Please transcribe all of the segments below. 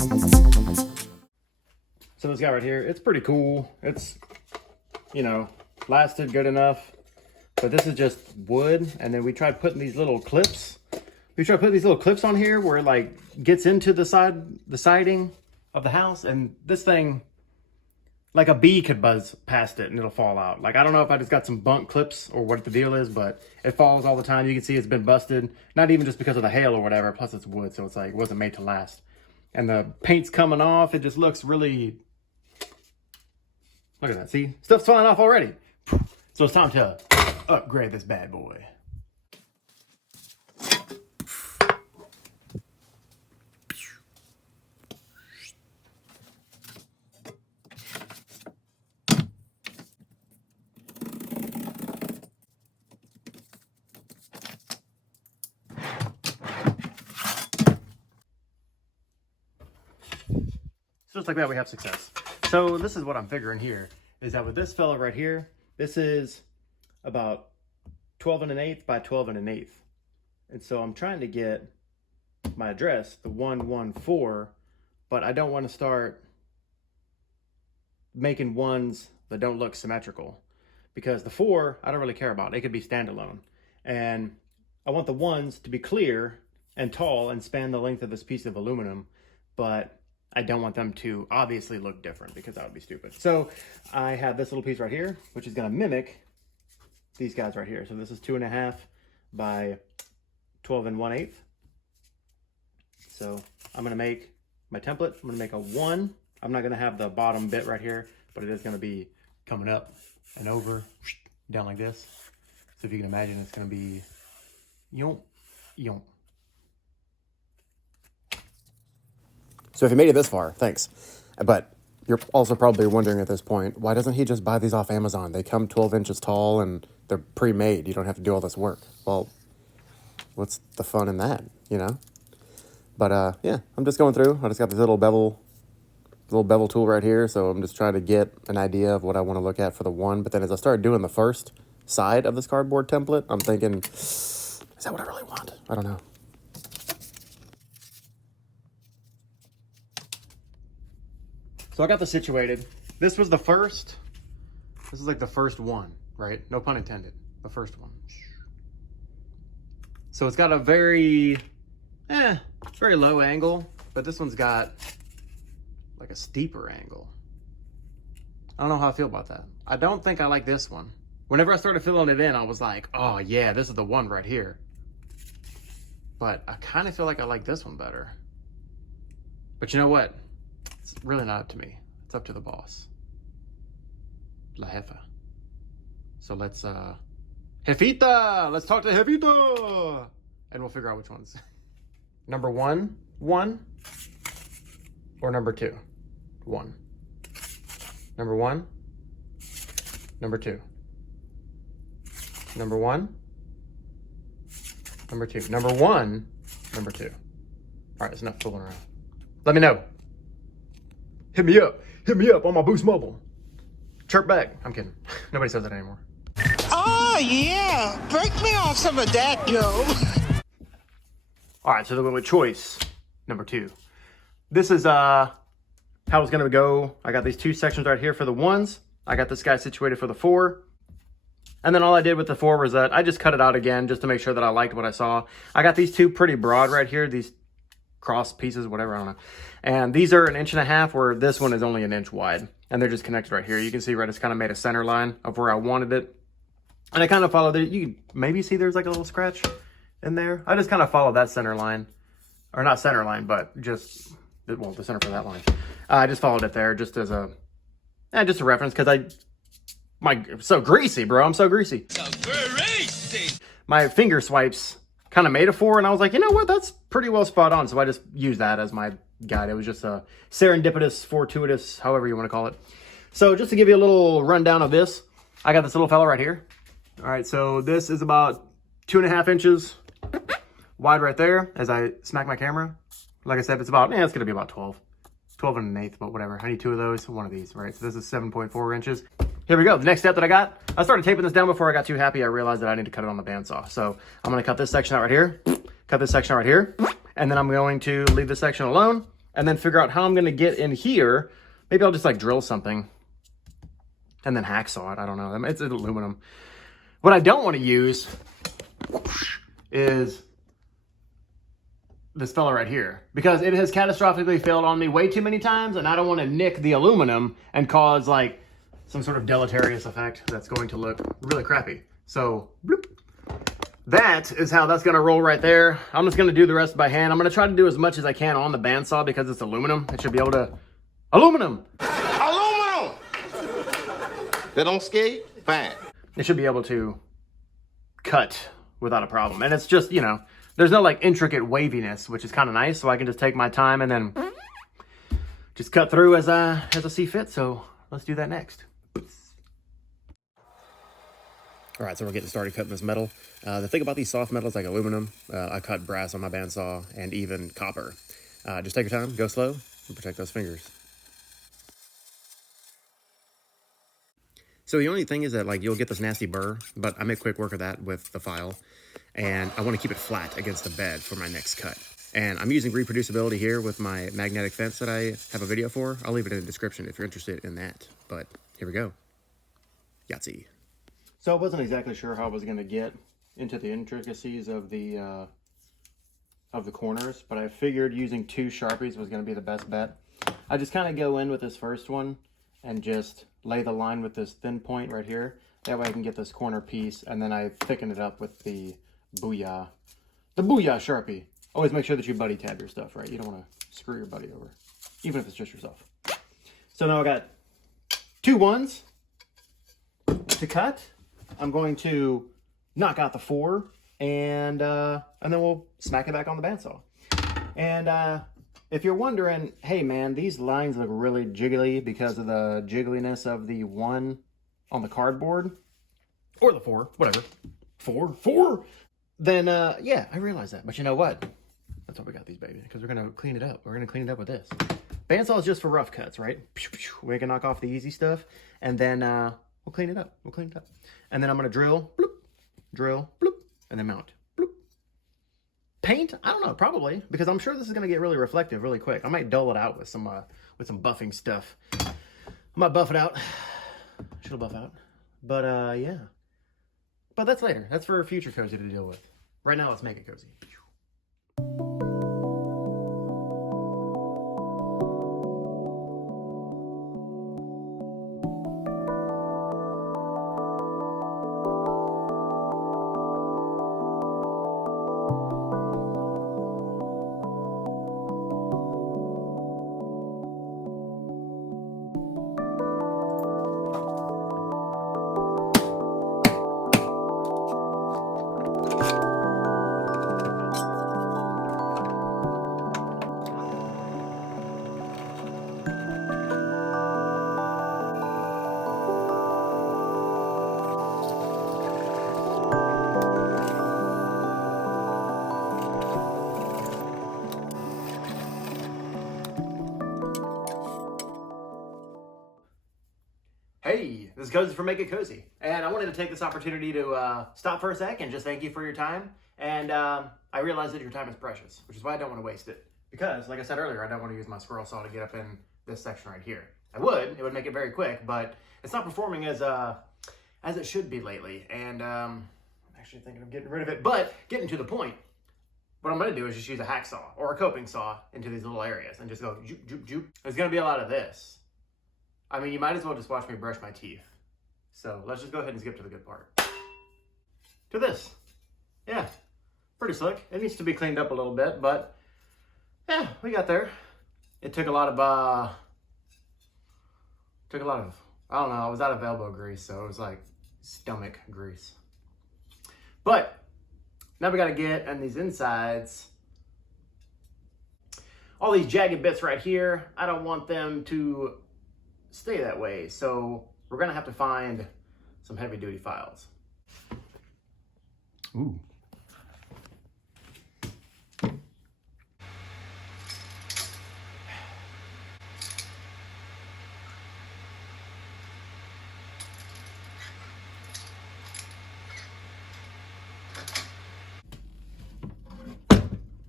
So this guy right here, it's pretty cool. It's, you know, lasted good enough. But this is just wood. And then we tried putting these little clips. We tried putting these little clips on here where it like gets into the siding of the house. And this thing, like a bee could buzz past it and it'll fall out. Like, I don't know if I just got some bunk clips or what the deal is, but it falls all the time. You can see it's been busted. Not even just because of the hail or whatever. Plus it's wood, so it's like, it wasn't made to last. And the paint's coming off. It just looks really... Look at that, see? Stuff's flying off already. So it's time to upgrade this bad boy. So just like that, we have success. So this is what I'm figuring here, is that with this fella right here, this is about 12 1/8 by 12 1/8. And so I'm trying to get my address, the 114, but I don't want to start making ones that don't look symmetrical, because the 4, I don't really care about. It could be standalone. And I want the ones to be clear and tall and span the length of this piece of aluminum, but I don't want them to obviously look different because that would be stupid. So I have this little piece right here, which is going to mimic these guys right here. So this is 2.5 by 12 1/8. So I'm going to make my template. I'm going to make a 1. I'm not going to have the bottom bit right here, but it is going to be coming up and over, down like this. So if you can imagine, it's going to be yomp, yomp. So if you made it this far, thanks. But you're also probably wondering at this point, why doesn't he just buy these off Amazon? They come 12 inches tall and they're pre-made. You don't have to do all this work. Well, what's the fun in that, you know? But yeah, I'm just going through. I just got this little bevel tool right here. So I'm just trying to get an idea of what I want to look at for the 1. But then as I started doing the first side of this cardboard template, I'm thinking, is that what I really want? I don't know. So I got this situated. This was the first. This is like the first one, right? No pun intended. The first one. So it's got a very low angle, but this one's got like a steeper angle. I don't know how I feel about that. I don't think I like this one. Whenever I started filling it in, I was like, oh yeah, this is the one right here. But I kind of feel like I like this one better. But you know what? It's really not up to me. It's up to the boss. La Jefa. So let's, Jefita! Let's talk to Jefita! And we'll figure out which ones. Number 1, 1. Or number 2, 1. Number 1. Number 2. Number 1. Number 2. Number 1. Number 2. All right, that's enough fooling around. Let me know. Hit me up. Hit me up on my Boost Mobile. Chirp back. I'm kidding. Nobody says that anymore. Oh, yeah. Break me off some of that, Joe. All right, so then we went with choice number 2. This is how it's going to go. I got these 2 sections right here for the 1s. I got this guy situated for the 4. And then all I did with the 4 was that I just cut it out again just to make sure that I liked what I saw. I got these 2 pretty broad right here. These cross pieces, whatever, I don't know. And these are 1.5 inches, where this one is only 1 inch wide. And they're just connected right here. You can see, right, it's kind of made a center line of where I wanted it. And I kind of followed it. You can maybe see there's like a little scratch in there. I just kind of followed that center line. Or not center line, but just, well, the center for that line. I just followed it there just as a reference, because I'm so greasy, bro. I'm so greasy. So greasy. My finger swipes kind of made a 4, and I was like, you know what? That's pretty well spot on. So I just used that as my guide. It was just a serendipitous, fortuitous, however you want to call it. So just to give you a little rundown of this, I got this little fella right here. All right, so this is about 2.5 inches wide right there as I smack my camera. Like I said, it's about, it's going to be about 12 1/8, but whatever. I need 2 of those, one of these, right? So this is 7.4 inches. Here we go. The next step that I got, I started taping this down before I got too happy. I realized that I need to cut it on the bandsaw. So I'm going to cut this section out right here, cut this section out right here, and then I'm going to leave this section alone. and then figure out how I'm gonna get in here. Maybe I'll just like drill something and then hacksaw it. I don't know. It's aluminum. What I don't want to use is this fella right here, because it has catastrophically failed on me way too many times, and I don't want to nick the aluminum and cause like some sort of deleterious effect that's going to look really crappy. So bloop. That is how that's gonna roll right there. I'm just gonna do the rest by hand. I'm gonna try to do as much as I can on the bandsaw because it's aluminum. It should be able to, aluminum! Aluminum! They don't scare you? Fine. It should be able to cut without a problem. And it's just, you know, there's no like intricate waviness, which is kind of nice. So I can just take my time and then just cut through as I see fit. So let's do that next. All right, so we're getting started cutting this metal. The thing about these soft metals like aluminum, I cut brass on my bandsaw and even copper. Just take your time, go slow, and protect those fingers. So the only thing is that like you'll get this nasty burr, but I make quick work of that with the file. And I want to keep it flat against the bed for my next cut. And I'm using reproducibility here with my magnetic fence that I have a video for. I'll leave it in the description if you're interested in that. But here we go. Yahtzee. So I wasn't exactly sure how I was going to get into the intricacies of the corners, but I figured using 2 Sharpies was going to be the best bet. I just kind of go in with this first one and just lay the line with this thin point right here. That way I can get this corner piece, and then I thicken it up with the Booyah Sharpie. Always make sure that you buddy tab your stuff, right? You don't want to screw your buddy over, even if it's just yourself. So now I got 2 ones to cut. I'm going to knock out the 4, and then we'll smack it back on the bandsaw. And if you're wondering, hey man, these lines look really jiggly because of the jiggliness of the 1 on the cardboard, or the 4, whatever, 4, then yeah, I realize that. But you know what? That's why we got these babies, because we're gonna clean it up. We're gonna clean it up with this. Bandsaw is just for rough cuts, right? We can knock off the easy stuff, and then we'll clean it up. We'll clean it up. And then I'm gonna drill, bloop, drill, bloop, and then mount, bloop. Paint? I don't know, probably, because I'm sure this is gonna get really reflective really quick. I might dull it out with some buffing stuff. I might buff it out. Should buff out. But yeah. But that's later. That's for future cozy to deal with. Right now, let's make it cozy. Hey, this is Cozy for Make It Cozy, and I wanted to take this opportunity to stop for a sec and just thank you for your time. And I realize that your time is precious, which is why I don't want to waste it. Because, like I said earlier, I don't want to use my squirrel saw to get up in this section right here. It would make it very quick, but it's not performing as it should be lately. And I'm actually thinking of getting rid of it. But getting to the point, what I'm going to do is just use a hacksaw or a coping saw into these little areas and just go joop, joop, joop. There's going to be a lot of this. I mean, you might as well just watch me brush my teeth. So let's just go ahead and skip to the good part. To this. Yeah, pretty slick. It needs to be cleaned up a little bit, but yeah, we got there. It took a lot of, I don't know, I was out of elbow grease, so it was like stomach grease. But now we got to get on these insides. All these jagged bits right here, I don't want them to stay that way, so we're gonna have to find some heavy duty files. Ooh.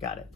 Got it.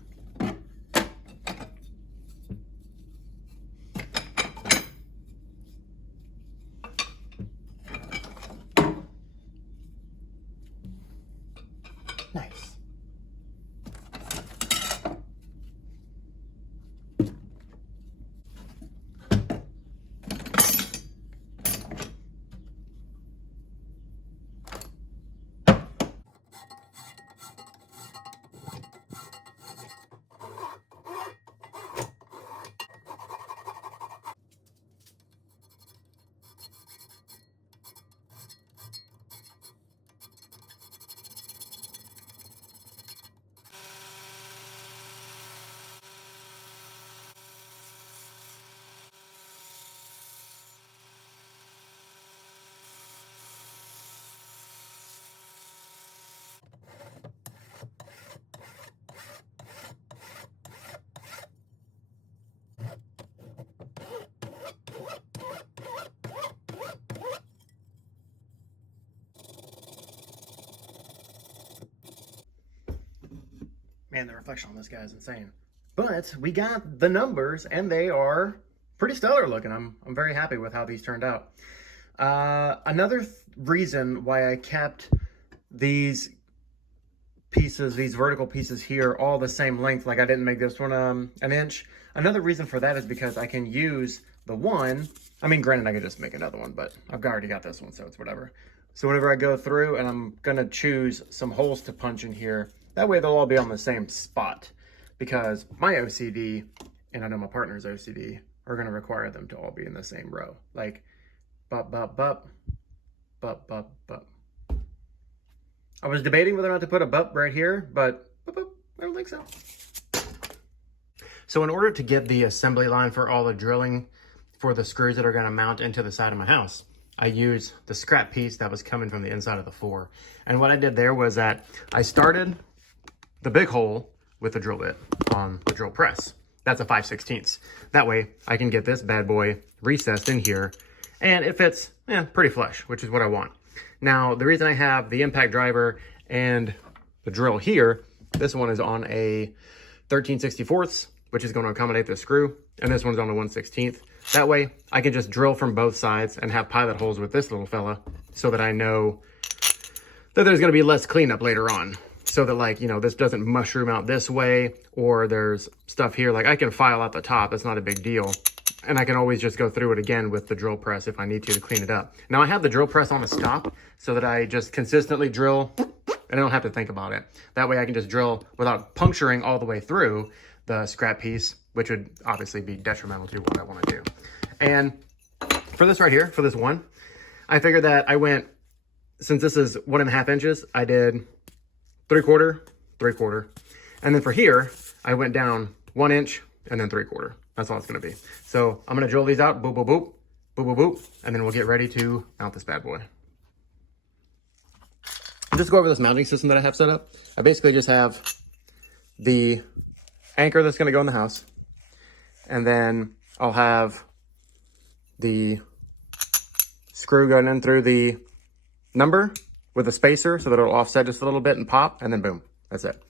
Man, the reflection on this guy is insane. But we got the numbers, and they are pretty stellar looking. I'm very happy with how these turned out. Another reason why I kept these pieces, these vertical pieces here, all the same length, like I didn't make this one an inch. Another reason for that is because I can use the one, I mean, granted, I could just make another one, but I've already got this one, so it's whatever. So whenever I go through, and I'm gonna choose some holes to punch in here, that way they'll all be on the same spot, because my OCD, and I know my partner's OCD, are gonna require them to all be in the same row. Like, bup, bup, bup, bup, bup, bup. I was debating whether or not to put a bup right here, but bup, bup, I don't think so. So in order to get the assembly line for all the drilling for the screws that are gonna mount into the side of my house, I used the scrap piece that was coming from the inside of the 4. And what I did there was that I started the big hole with the drill bit on the drill press. That's a 5/16. That way I can get this bad boy recessed in here, and it fits pretty flush, which is what I want. Now, the reason I have the impact driver and the drill here, this one is on a 13/64, which is going to accommodate the screw, and this one's on a 1/16. That way, I can just drill from both sides and have pilot holes with this little fella, so that I know that there's going to be less cleanup later on. So that, like, you know, this doesn't mushroom out this way, or there's stuff here. Like, I can file out the top, it's not a big deal. And I can always just go through it again with the drill press if I need to clean it up. Now I have the drill press on the stop so that I just consistently drill and I don't have to think about it. That way I can just drill without puncturing all the way through the scrap piece, which would obviously be detrimental to what I want to do. And for this right here, for this one, I figured that I went, since this is 1.5 inches, I did 3/4, 3/4. And then for here, I went down 1 inch and then 3/4. That's all it's gonna be. So I'm gonna drill these out, boop, boop, boop, boop, boop, boop, and then we'll get ready to mount this bad boy. Just go over this mounting system that I have set up. I basically just have the anchor that's gonna go in the house, and then I'll have the screw going in through the number with a spacer so that it'll offset just a little bit and pop, and then boom, that's it.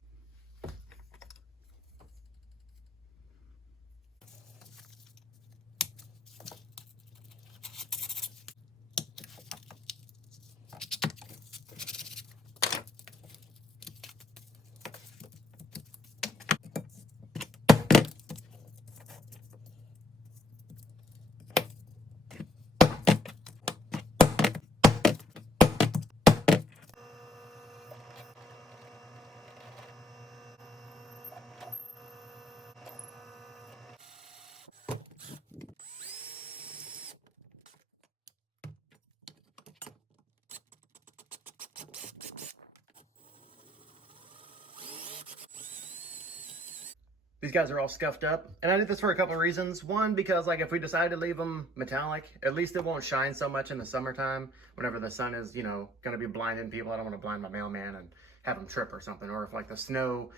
These guys are all scuffed up, and I did this for a couple of reasons. One, because like if we decide to leave them metallic, at least it won't shine so much in the summertime whenever the sun is, you know, gonna be blinding people. I don't want to blind my mailman and have him trip or something. Or if like the snow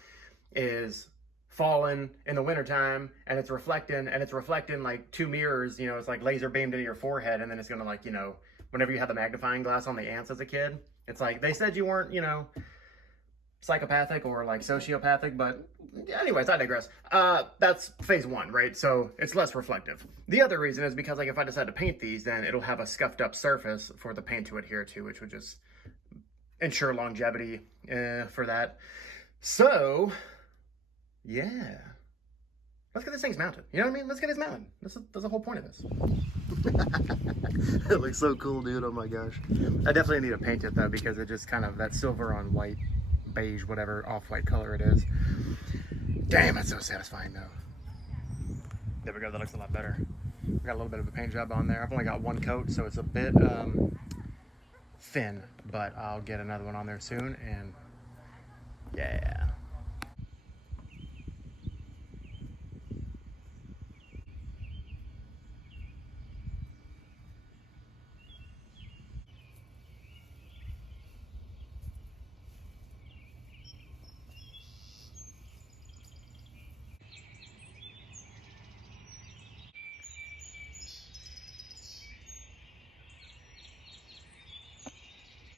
is falling in the wintertime and it's reflecting like 2 mirrors, you know, it's like laser beamed into your forehead, and then it's gonna, like, you know, whenever you had the magnifying glass on the ants as a kid, it's like they said you weren't, you know, psychopathic or like sociopathic, but anyways, I digress. That's phase 1, right? So it's less reflective. The other reason is because like if I decide to paint these, then it'll have a scuffed up surface for the paint to adhere to, which would just ensure longevity for that. So yeah, let's get these things mounted. You know what I mean? Let's get these mounted. That's the whole point of this. It looks so cool, dude. Oh my gosh. I definitely need to paint it though, because it just kind of, that silver on white, beige, whatever off-white color it is. Damn, it's so satisfying though. There we go, that looks a lot better. Got a little bit of a paint job on there. I've only got 1 coat, so it's a bit thin, but I'll get another one on there soon, and yeah.